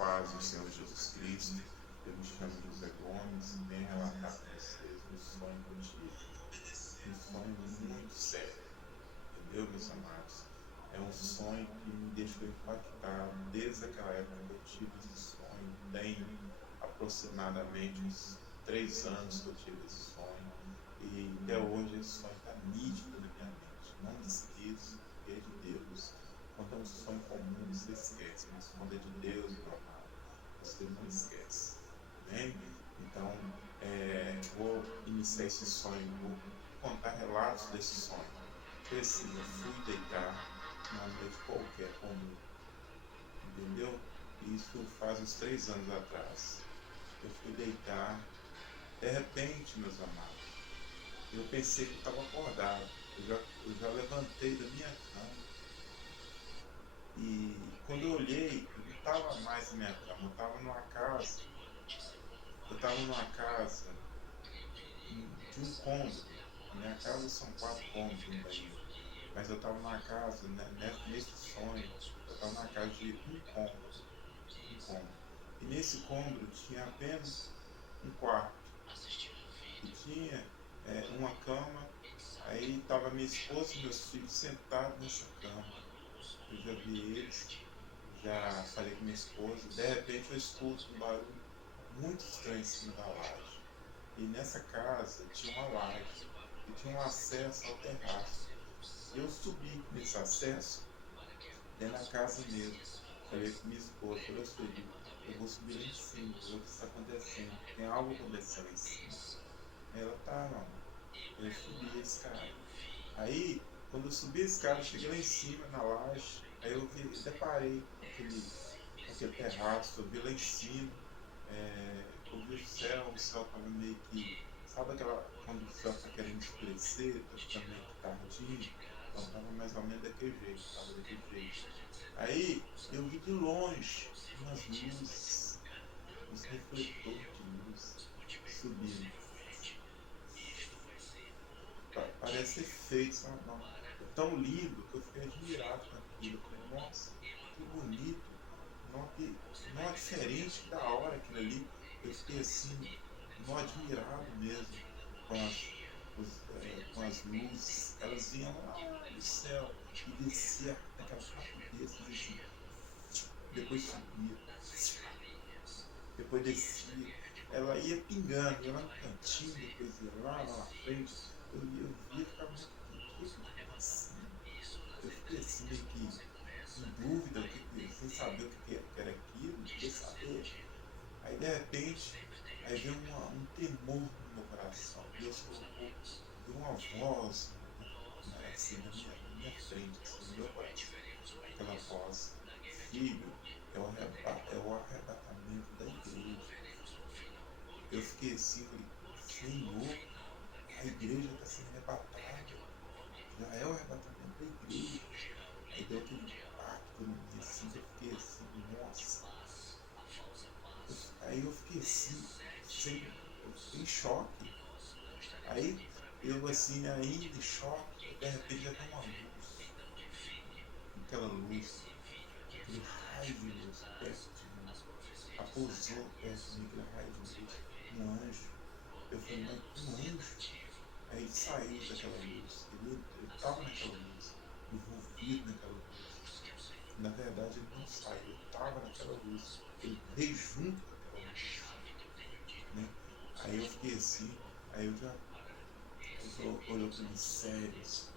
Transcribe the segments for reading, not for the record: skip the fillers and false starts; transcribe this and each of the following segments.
paz do Senhor Jesus Cristo. Eu me chamo José Gomes e venho relatar para vocês um sonho que eu tive. Um sonho muito sério, entendeu, meus amados? É um sonho que me deixou impactado desde aquela época que eu tive esse sonho. Tem aproximadamente uns 3 anos que eu tive esse sonho e até hoje esse sonho está nítido na minha mente. Não me esqueço que é de Deus. Quando é um sonho comum, você esquece, mas quando é de Deus, meu amado, você não esquece. Amém? Então, vou iniciar esse sonho, vou contar relatos desse sonho. Foi assim, eu fui deitar uma noite qualquer comum, entendeu? Isso faz uns 3 anos atrás. Eu fui deitar, de repente, meus amados, eu pensei que estava acordado. Eu já levantei da minha cama e quando eu olhei, eu não estava mais na minha cama, eu estava numa casa. Eu estava numa casa de um cômodo. A minha casa são 4 cômodos no banheiro. Mas eu estava numa casa, né, nesse sonho, eu estava numa casa de um cômodo. Um cômodo. E nesse cômodo tinha apenas um quarto. E tinha uma cama. Aí estava minha esposa e meus filhos sentados nessa cama. Eu já vi eles, já falei com minha esposa. De repente eu escuto um barulho muito estranho em cima da laje. E nessa casa tinha uma laje e tinha um acesso ao terraço. Eu subi nesse acesso, dentro da casa mesmo. Falei com minha esposa, falei, Sueli, eu vou subir lá em cima, ver o que está acontecendo. Tem algo acontecendo lá em cima. Ela tá, não. Eu subi a escada. Aí, quando eu subi a escada, eu cheguei lá em cima, na laje. Aí eu deparei com aquele terraço, eu vi lá em cima. Eu vi o céu estava meio que. Sabe quando o céu está querendo escurecer, está ficando meio que tardinho? Então estava mais ou menos daquele jeito, estava daquele jeito. Aí eu vi de longe umas luzes, uns refletores de luz subindo. Parece efeito, sabe? Não. É tão lindo que eu fiquei admirado com aquilo. Eu falei, nossa, que bonito. Não é diferente, que da hora aquilo ali. Eu fiquei assim, não admirado mesmo com com as luzes. Elas vinham lá do céu e descia naquela rapidez, assim, depois subia, depois descia. Ela ia pingando, ia lá no cantinho, depois ia lá na frente. Eu via, ficava muito, o que está acontecendo? Eu fiquei assim, meio que em dúvida, sem saber o que era aquilo, não queria saber. Aí de repente, aí veio um temor no meu coração. Deus colocou, deu uma voz assim, na minha frente, assim, no meu coração. Aquela voz, filho, é o arrebatamento da igreja. Eu fiquei assim, falei, Senhor, a igreja está sendo arrebatada. Já é o arrebatamento da igreja. Aí deu aquele impacto em mim, assim, eu fiquei assim, nossa. Aí eu fiquei assim, eu fiquei em choque. Aí eu assim, ainda em choque, de repente já tem uma luz. Aquela luz, aquele raio de luz perto de mim. Apousou perto de mim aquele raio de luz. Um anjo. Eu falei, mas um anjo? Aí ele saiu daquela luz. Ele estava naquela luz, envolvido naquela luz. Na verdade, ele não saiu, ele estava naquela luz. Ele veio junto com aquela luz. Né? Aí eu fiquei assim, aí olhou para mim sério, assim.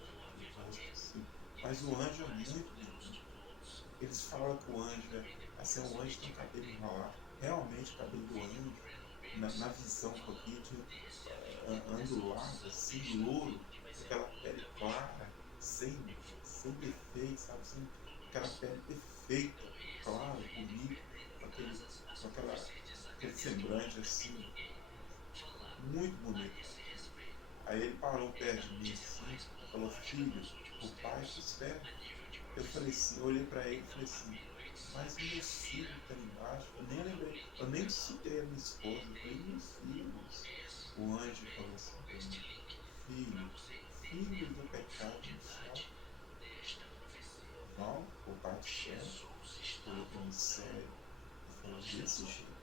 Mas o anjo é muito lindo. Eles falam que o anjo assim, o anjo tem cabelo enrolado. Realmente o cabelo do anjo, na visão que eu vi, ondulado, assim, louro, aquela pele clara, sem defeito, sabe? Assim, aquela pele perfeita, clara, bonita, aquele semblante assim, muito bonito. Aí ele parou perto de mim assim, falou, filho, o pai te espera. Eu falei assim, eu olhei para ele e falei assim, mas meus filhos estão embaixo. Eu nem lembrei, eu nem citei a minha esposa, eu falei, meus filhos. O anjo falou assim para mim, filhos do pecado no céu, vão, o pai te espera. Olhou para mim sério, falou desse jeito.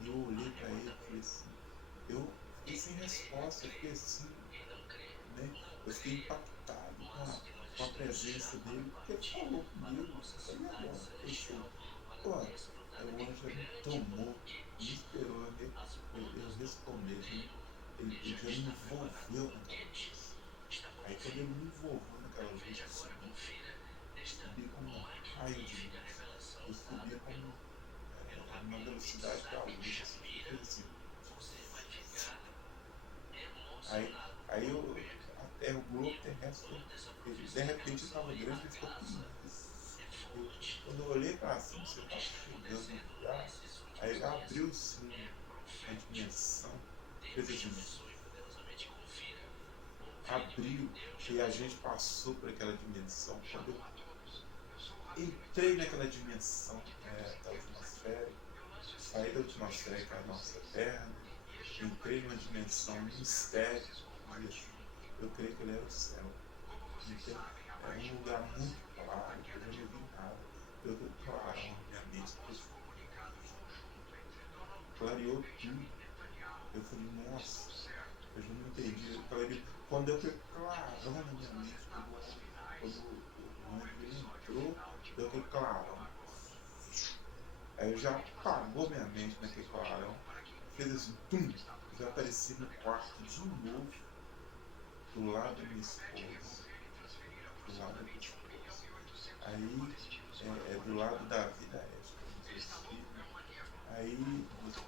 E eu olhei para ele e falei assim, eu fiquei sem resposta, eu fiquei assim, né? Eu fiquei impactado com a presença dele, porque ele falou comigo. Eu falei, agora, eu pensei, pô, o anjo me tomou, me esperou eu responder, ele já me envolveu naquela luz. Aí quando ele me envolveu naquela luz, eu subi como um raio de luz. Eu subi como uma velocidade da luz, assim, fez assim. Aí a terra, o globo terrestre, de repente estava grande e ficou pequeno. Quando eu olhei para cima, você estava chegando no lugar, aí ele abriu sim a dimensão, fez assim, abriu e a gente passou por aquela dimensão. Quando eu entrei naquela dimensão da atmosfera, saí da atmosfera, que é a nossa terra, entrei numa dimensão, um mistério, eu creio que ele era o céu. Então, é um lugar muito claro, eu não vi nada. Eu vi claro, minha mente clareou tudo. Eu falei, nossa, eu já não entendi. Quando eu fui clarão na minha mente, quando o anjo entrou, eu fui clarão. Aí eu já apagou minha mente naquele clarão, fez assim, tum, já apareci no quarto de novo, do lado da minha esposa. Do lado da minha esposa. Aí do lado da vida ética dos meus filhos. Aí eu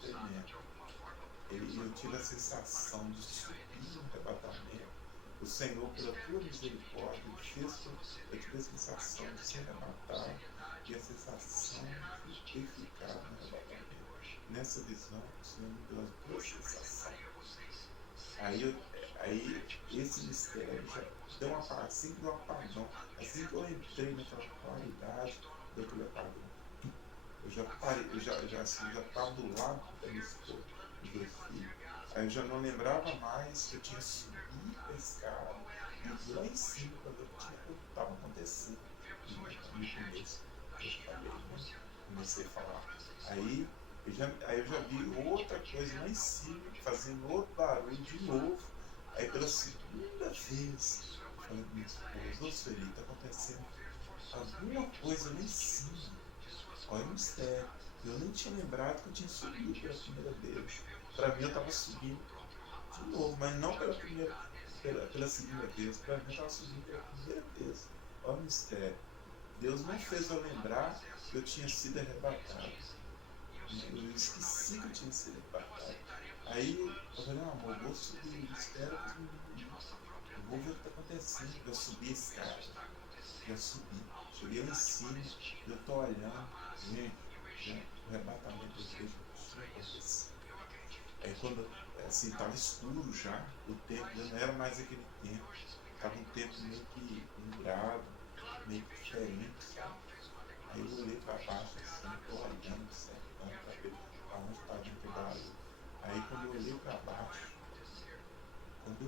tremendo. Eu tive a sensação de subir no arrebatamento. O Senhor, pela tua misericórdia, fez que eu tive a sensação de ser arrebatado e a sensação de ficar no arrebatamento. Nessa visão, o Senhor me deu as duas sensações. Aí esse mistério já deu uma apagão, assim que deu um apagão, assim que eu entrei naquela claridade daquele apagão. Eu já parei, eu já estava do lado da minha esposa, dos meus filhos. Aí eu já não lembrava mais que eu tinha subido a escada e lá em cima para ver o que estava acontecendo. No começo, eu falei, né? Comecei a falar. Aí eu já vi outra coisa lá em cima, fazendo outro barulho de novo. Aí pela segunda vez, eu falei com minha esposa, ô Sueli, está acontecendo alguma coisa lá em cima. Olha o mistério. Eu nem tinha lembrado que eu tinha subido pela primeira vez. Para mim eu estava subindo de novo, mas não pela segunda vez. Para mim eu estava subindo pela primeira vez. Olha o mistério. Deus não fez eu lembrar que eu tinha sido arrebatado. Eu esqueci que eu tinha sido arrebatado. Aí eu falei, amor, eu vou subir, espera que os meninos eu vou ver o que está acontecendo. Eu subi a escada. Eu subi. Cheguei lá em cima, eu tô olhando, gente, o arrebatamento da igreja tinha acontecido. Aí quando, assim, tava escuro já, o tempo já não era mais aquele tempo, tava um tempo meio que mudado, meio que diferente, sabe? Aí eu olhei para baixo assim, tô olhando certão para ver aonde está vindo o barulho. Aí quando eu olhei para baixo, eu vi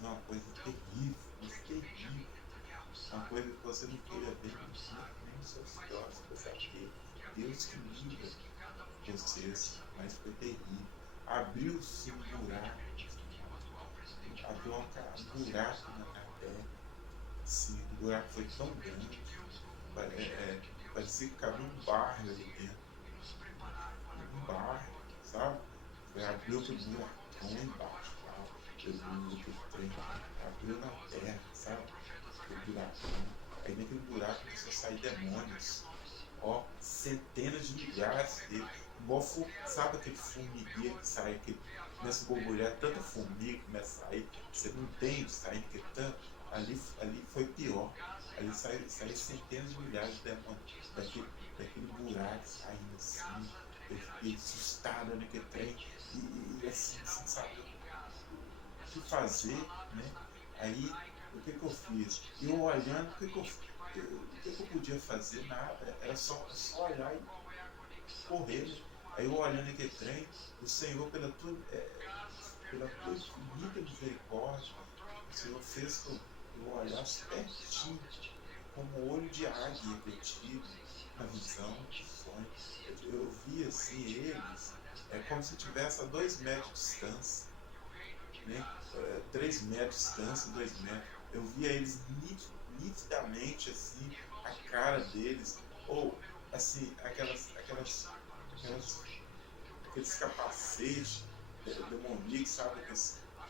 uma coisa terrível, mas terrível. Uma coisa que você não queira ver nem nos seus olhos, você saber. Deus que livra vocês, mas foi terrível. Abriu-se um buraco, abriu um buraco na terra. Sim, o buraco foi tão grande, parecia que cabia um bairro ali dentro. Um bairro, sabe? Abriu aquele buracão lá embaixo, lá. Eu vi aquele trem, abriu na terra, sabe? Aquele buracão. Aí naquele buraco começou a sair demônios. Ó, centenas de milhares deles. Sabe aquele formigueiro que sai, que começa a borbulhar, tanta formiga que começa a sair, você não entende sair, porque tanto. Ali foi pior. Ali saiu centenas de milhares de demônios daquele buraco saindo assim. Eu fiquei assustado naquele trem e assim, sem saber o que fazer, né? Aí, o que eu fiz? Eu olhando, o que eu podia fazer? Nada, era só olhar e correr. Né? Aí eu olhando aquele trem, o Senhor, pela tua infinita misericórdia, o Senhor fez que eu olhasse pertinho como olho de águia que eu tive na visão, no sonho. Eu vi assim eles, como se tivesse a 2 metros de distância, né? 3 metros de distância, 2 metros. Eu via eles nitidamente assim, a cara deles, ou assim, aqueles capacetes demoníacos, sabe?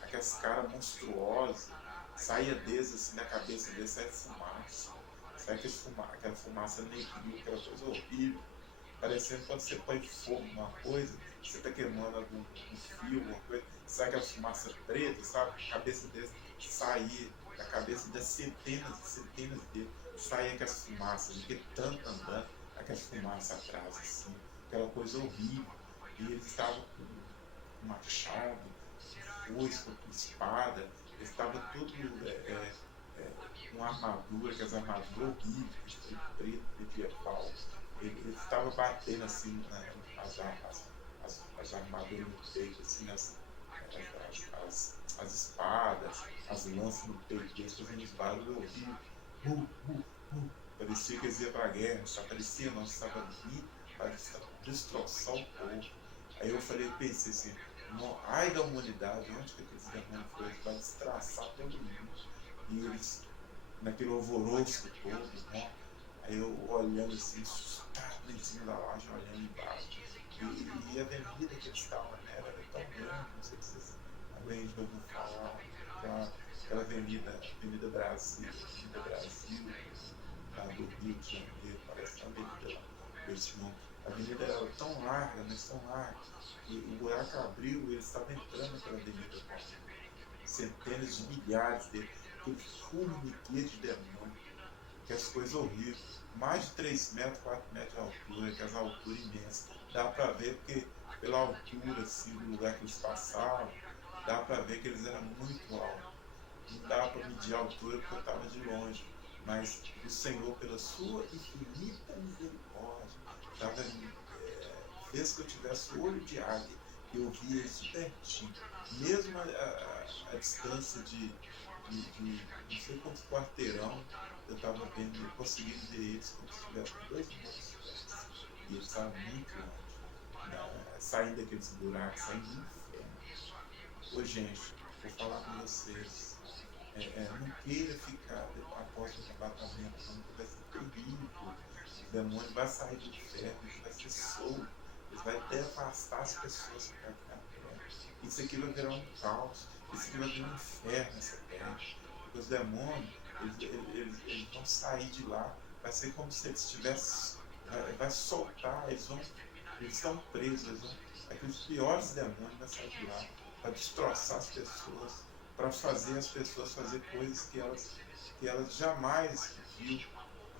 Aquelas caras monstruosas, saía deles assim, da cabeça deles, saia fumaça. Sabe aquela fumaça negril, aquela coisa horrível. Parecendo quando você põe fogo numa coisa, você está queimando um fio, alguma coisa, sai aquela fumaça preta, sabe? A cabeça deles saía, da cabeça das centenas e centenas deles, saía aquelas fumaças, de tanto andando, aquelas fumaças atrás, assim, aquela coisa horrível. E eles estavam com machado, com foice, com espada, eles estavam tudo com armadura, que as armaduras horríveis, preto, medieval. Ele estava batendo assim as armaduras no peito, assim, as espadas, as lanças no peito deles, fazendo uns barulhos horríveis. Parecia que eles iam para a guerra, só parecia não, estava vindo para destroçar o povo. Aí eu pensei assim, ai da humanidade, onde que aqueles demônios foram? Eles vão destraçar todo mundo. E eles, naquele alvoroço todo, né? Aí eu olhando assim, assustado em cima da laje, olhando embaixo. E a avenida que eles estavam, né, era tão grande, não sei se vocês alguém já ouviu falar, aquela Avenida Brasil, lá do Rio de Janeiro, parece que é uma avenida lá desse nome. A avenida era tão larga, mas tão larga, e o buraco abriu e eles estavam entrando naquela avenida com centenas de milhares de aquele formigueiro de demônio, que as coisas horríveis, mais de 3 metros, 4 metros de altura, que as alturas imensas, dá para ver porque pela altura assim, do lugar que eles passavam, dá para ver que eles eram muito altos. Não dava para medir a altura porque eu estava de longe, mas o Senhor, pela sua infinita misericórdia, fez que eu tivesse olho de águia, e eu via eles de pertinho, mesmo a distância de não sei quantos quarteirão, eu estava vendo, eu consegui ver eles como se tivesse 2 metros, e eles estavam muito longe, saindo daqueles buracos, saindo do inferno. Ô gente, vou falar com vocês, não queira ficar após o arrebatamento, porque vai ser terrível. O demônio vai sair do inferno, ele vai ser solto, ele vai devastar as pessoas que estão aqui na terra. Isso aqui vai virar um caos, isso aqui vai virar um inferno nessa terra. Porque os demônios, eles vão sair de lá, vai ser como se eles tivessem, vai soltar, eles estão presos, aqueles piores demônios vão sair de lá, para destroçar as pessoas, para fazer as pessoas fazer coisas que elas jamais viram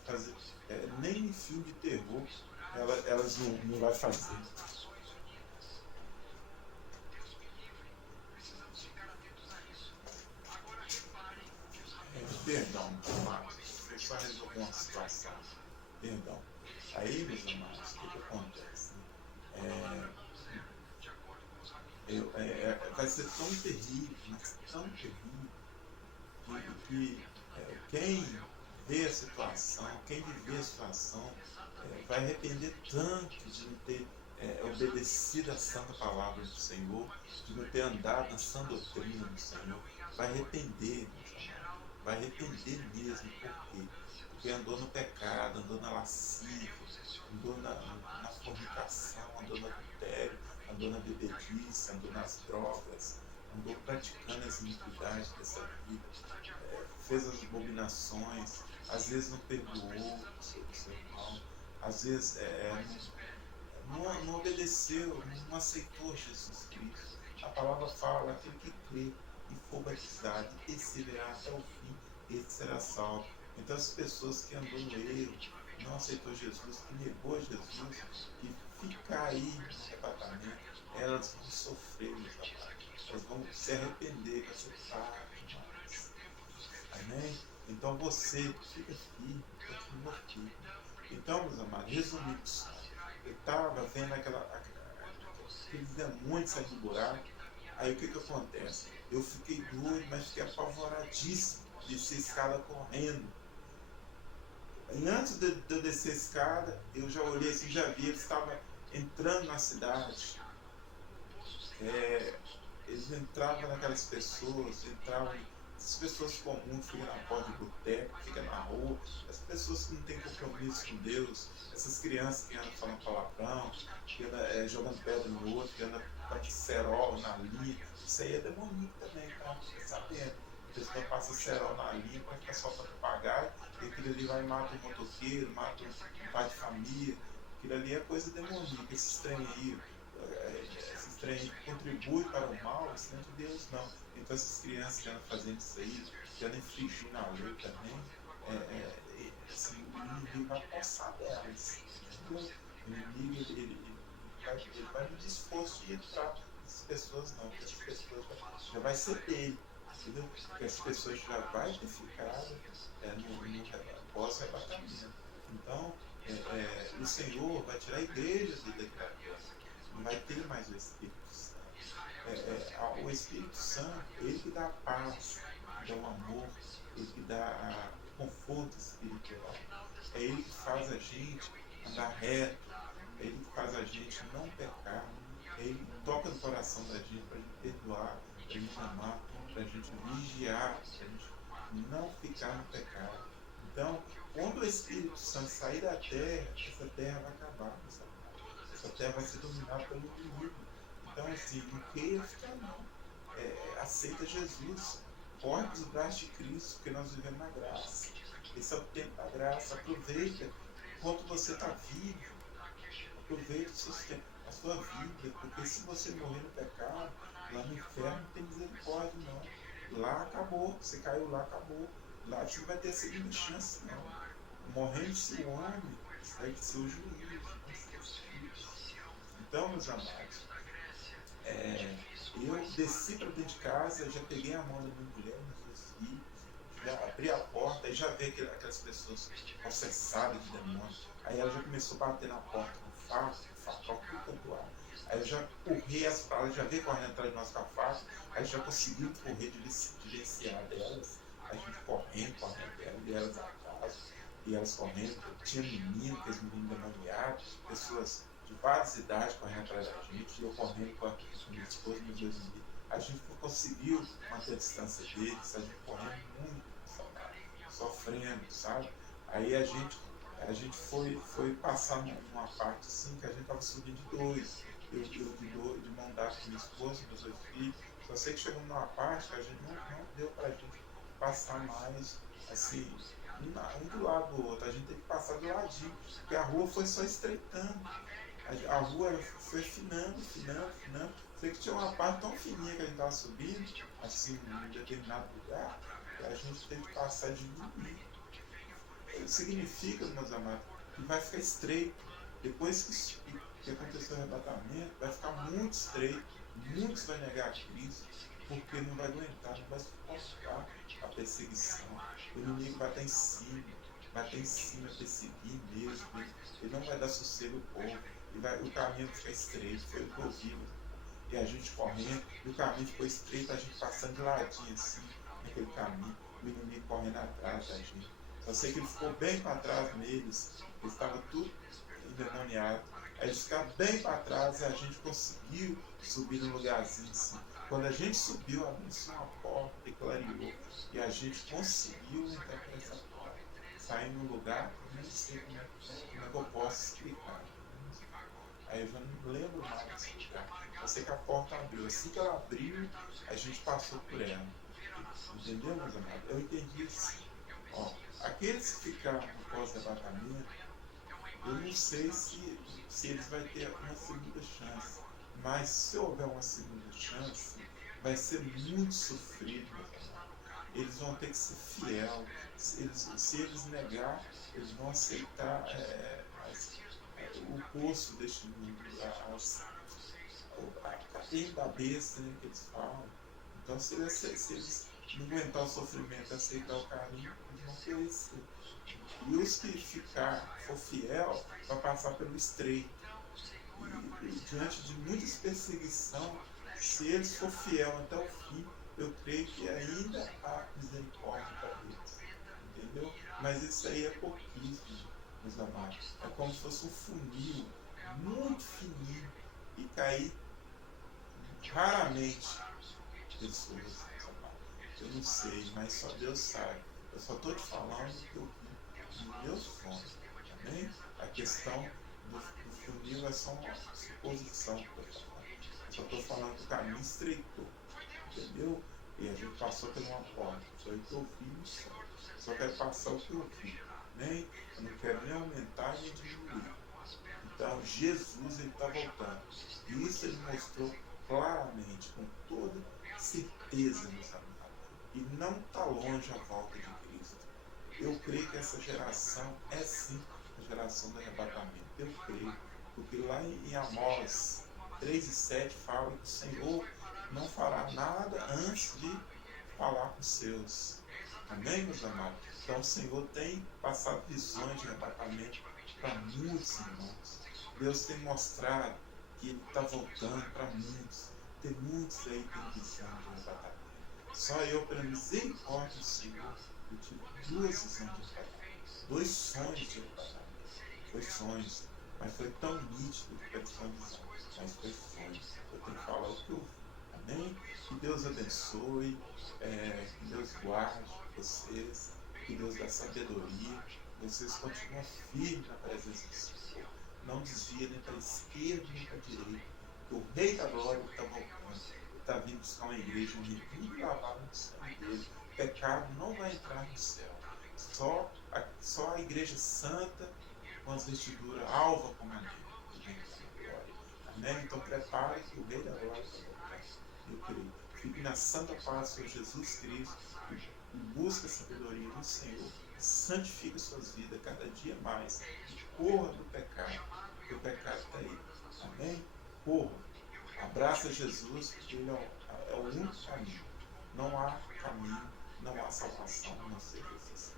fazer, nem em filme de terror elas não vai fazer. Perdão, amados, eu só resolvi uma situação. Perdão. Aí, meus amados, o que acontece? Vai ser tão terrível, mas tão terrível, que quem vê a situação, quem viver a situação, vai arrepender tanto de não ter obedecido a santa palavra do Senhor, de não ter andado na sã doutrina do Senhor. Vai arrepender, vai arrepender mesmo. Por quê? Porque andou no pecado, andou na lascívia, andou na fornicação, andou no adultério, andou na bebedice, andou nas drogas, andou praticando as iniquidades dessa vida, fez as abominações, às vezes não perdoou o seu irmão, às vezes não obedeceu, não aceitou Jesus Cristo. A palavra fala, aquele que crê e for batizado e perseverar até o fim, esse será salvo. Então as pessoas que andou no erro, não aceitou Jesus, que negou Jesus, que ficar aí no arrebatamento, elas vão sofrer, meus amados. Elas vão se arrepender, vai ser tarde demais. Amém? Então você fica firme, continua firme. Então, meus amados, resumindo isso, eu estava vendo aqueles demônios saindo do buraco. Aí o que acontece? Eu fiquei doido, mas fiquei apavoradíssimo, desci a escada correndo. E antes de eu descer a escada, eu já olhei assim, já vi, eles estavam entrando na cidade. Eles entravam naquelas pessoas, as pessoas comuns ficam na porta de boteco, ficam na rua, as pessoas que não têm compromisso com Deus, essas crianças que andam falando palavrão, que andam jogando pedra no outro, que andam com cerol na linha, isso aí é demoníaco também, tá? Fica sabendo. A pessoa passa cerol na linha para ficar soltando papagaio, e aquilo ali vai e mata um motoqueiro, mata um pai de família, aquilo ali é coisa demoníaca, esse trem aí, esses trem contribui para o mal, isso não é de Deus não. Então essas crianças que andam fazendo isso aí, que andam infringindo a lei também, assim, o inimigo vai passar delas, entendeu? O inimigo ele vai no disposto de entrar nessas pessoas não, porque essas pessoas já vai ser dele, entendeu? Porque as pessoas já vai ter ficado no pós-arrebatamento. Então, o Senhor vai tirar a igreja daquela terra, não vai ter mais o Espírito Santo. O Espírito Santo, ele que dá a paz, que dá o amor, ele que dá o conforto espiritual. É ele que faz a gente andar reto, é ele que faz a gente não pecar, é ele que toca no coração da gente para a gente perdoar, para a gente amar, para a gente vigiar, para a gente não ficar no pecado. Então, quando o Espírito Santo sair da terra, essa terra vai acabar, essa terra vai ser dominada pelo inimigo. Então, assim, não queira ficar não. Aceita Jesus. Corre dos braços de Cristo, porque nós vivemos na graça. Esse é o tempo da graça. Aproveita enquanto você está vivo. Aproveita a sua vida, porque se você morrer no pecado, lá no inferno não tem misericórdia, não. Lá acabou. Você caiu lá, acabou. Lá você não vai ter a segunda chance, não. Morrendo-se o homem, segue seu juízo. Então, meus amados, eu desci para dentro de casa, já peguei a mão da minha mulher, dos meus filhos, já abri a porta e já vi aquelas pessoas processadas de demônios. Aí ela já começou a bater na porta com facão, tudo quanto lado. Aí eu já corri as palas, já veio correndo atrás de nós com a faca, aí já conseguiu correr, direnciar delas, a gente correndo delas, e elas atrás, e elas correndo. Tinha menino, aqueles meninos demoniados, pessoas de várias idades correndo atrás da gente, e eu correndo com a minha esposa e meus dois meninos. A gente conseguiu manter a distância deles, a gente correndo muito, sofrendo, sabe? Aí a gente foi passar numa parte assim que a gente estava subindo de dois. Eu de mão dada com minha esposa, meus dois filhos. Só sei que chegou numa parte que a gente não deu para a gente passar mais assim, um do lado do outro. A gente tem que passar do ladinho, porque a rua foi só estreitando. A rua foi finando. Sei que tinha uma parte tão fininha que a gente estava subindo, assim, em determinado lugar, que a gente teve que passar de mim. Significa, meus amados, que vai ficar estreito. Depois que aconteceu o arrebatamento, vai ficar muito estreito. Muitos vão negar a Cristo, porque não vai aguentar, não vai suportar a perseguição. O inimigo vai estar em cima, perseguir mesmo. Ele não vai dar sossego ao povo. O caminho vai ficar estreito, foi o que eu vi. E a gente correndo, e o caminho ficou estreito, a gente passando de ladinho assim, naquele caminho, o inimigo correndo atrás da gente. Só sei que ele ficou bem para trás neles, eles estavam tudo endemoniados. Aí eles ficaram bem para trás e a gente conseguiu subir num lugarzinho assim. Quando a gente subiu, abriu-se uma porta e clareou. E a gente conseguiu entrar por essa porta. Sair num lugar que nem sei como é que eu posso explicar. Aí eu já não lembro mais desse lugar. Eu sei que a porta abriu. Assim que ela abriu, a gente passou por ela. Entendeu, meus amados? Eu entendi assim. Ó, aqueles que ficaram no pós-arrebatamento, eu não sei se eles vão ter uma segunda chance. Mas se houver uma segunda chance, vai ser muito sofrido, meus amados. Eles vão ter que ser fiel. Se eles negar, eles vão aceitar o poço deste mundo, a cadeia da besta, né, que eles falam. Então, se eles não aguentar o sofrimento e aceitar o carinho, eles vão perecer. E os que for fiel, vai passar pelo estreito. E diante de muitas perseguições, se eles for fiel até o fim, eu creio que ainda há misericórdia para eles. Entendeu? Mas isso aí é pouquíssimo, meus amados. É como se fosse um funil muito fininho e cair raramente pessoas, meus amados. Eu não sei, mas só Deus sabe. Eu só estou te falando o que eu vi no meu sonho. Amém? A questão do funil é só uma suposição que eu estou falando. Eu só estou falando que o caminho estreitou. Entendeu? E a gente passou por uma porta. Foi o que eu vi no sonho. Só quero passar o que eu vi. Amém? Eu não quero nem aumentar nem diminuir. Então, Jesus está voltando. E isso ele mostrou claramente, com toda certeza, meus amados. E não está longe a volta de Cristo. Eu creio que essa geração é sim a geração do arrebatamento. Eu creio. Porque lá em Amós 3:7 fala que o Senhor não fará nada antes de falar com os seus. Amém, meus amados? Então o Senhor tem passado visões de arrebatamento para muitos irmãos. Deus tem mostrado que Ele está voltando para muitos. Tem muitos aí que têm visão de arrebatamento. Só eu, pela misericórdia do Senhor, eu tive duas visões de arrebatamento. Dois sonhos de arrebatamento. Foi sonhos. Mas foi tão nítido que parecia uma visão. Mas foi sonho. Eu tenho que falar o que eu vi. Amém? Que Deus abençoe. Que Deus guarde vocês. Que Deus dê sabedoria. Vocês continuem firmes na presença do Senhor. Não desviem nem para a esquerda nem para a direita. Porque o Rei da Glória está voltando. Ele está vindo buscar uma igreja unida e lavada no sangue dele. O pecado não vai entrar no céu. Só a igreja santa com as vestiduras alva como a neve. Amém? Então prepare que o Rei da Glória está voltando. Eu creio. Fique na santa paz do Senhor Jesus Cristo e busque a sabedoria do Senhor. Santifique suas vidas cada dia mais. E corra do pecado, porque o pecado está aí. Amém? Corra. Abraça Jesus, porque Ele é o único caminho. Não há caminho, não há salvação, a não ser Jesus.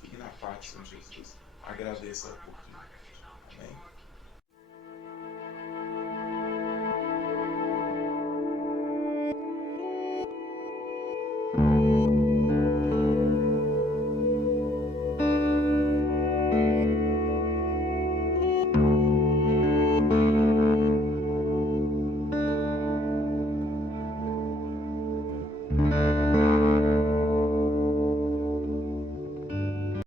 Fique na paz do Senhor Jesus. Agradeça a oportunidade. Amém?